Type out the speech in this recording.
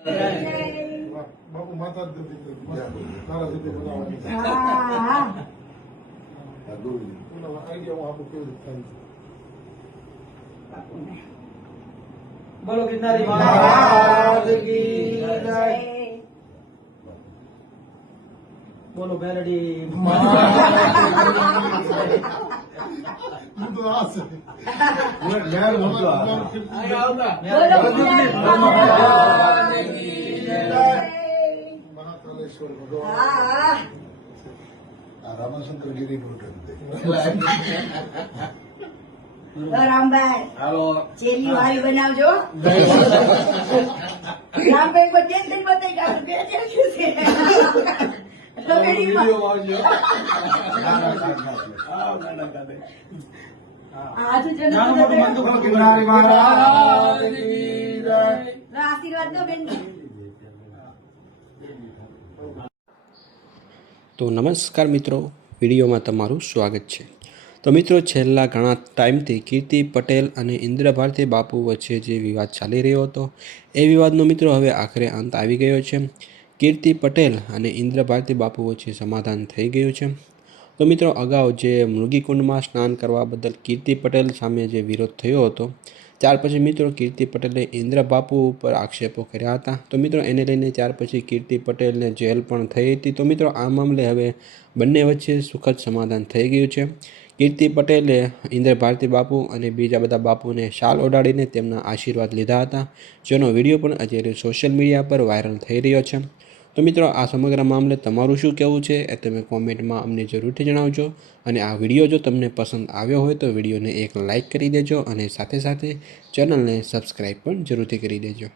બાપુ માતા જ નથી તારા સુધી બનાવવાની આઈડિયા હું આપું કેવી રીતે થાય છે બોલો ગિરનારી મહારાજ કી જય બોલો બેરડી તો આ છે યાર મહાકાલેશ્વર ભગવાન રામાશંકર ગીરી રામભાઈ ચેલી વાળી બનાવજો રામભાઈ પર ટેન્શન બતાવી કાઢો બે ટેન્શન છે આશીર્વાદ દો બેન તો નમસ્કાર મિત્રો, વિડીયોમાં તમારું સ્વાગત છે। તો મિત્રો, છેલ્લા ઘણા ટાઈમથી કીર્તિ પટેલ અને ઇન્દ્ર ભારતી બાપુ વચ્ચે જે વિવાદ ચાલી રહ્યો હતો એ વિવાદનો મિત્રો હવે આખરે અંત આવી ગયો છે। કીર્તિ પટેલ અને ઇન્દ્ર ભારતી બાપુ વચ્ચે સમાધાન થઈ ગયું છે। તો મિત્રો, અગાઉ જે મૃગીકુંડમાં સ્નાન કરવા બદલ કીર્તિ પટેલ સામે જે વિરોધ થયો હતો ત્યાર પછી મિત્રો કીર્તિ પટેલે ઇન્દ્ર બાપુ ઉપર આક્ષેપો કર્યા હતા। તો મિત્રો, એને લઈને ત્યાર પછી કીર્તિ પટેલને જેલ પણ થઈ હતી। તો મિત્રો, આ મામલે હવે બંને વચ્ચે સુખદ સમાધાન થઈ ગયું છે। કીર્તિ પટેલે ઇન્દ્ર ભારતી બાપુ અને બીજા બધા બાપુને શાલ ઓઢાડીને તેમના આશીર્વાદ લીધા હતા, જેનો વિડીયો પણ અત્યારે સોશિયલ મીડિયા પર વાયરલ થઈ રહ્યો છે। તો મિત્રો, આ સમગ્ર મામલે તમારું શું કહેવું છે એ તમે કોમેન્ટમાં અમને જરૂરથી જણાવજો। અને આ વિડીયો જો તમને પસંદ આવ્યો હોય તો વિડીયોને એક લાઇક કરી દેજો અને સાથે સાથે ચેનલને સબસ્ક્રાઈબ પણ જરૂરથી કરી દેજો।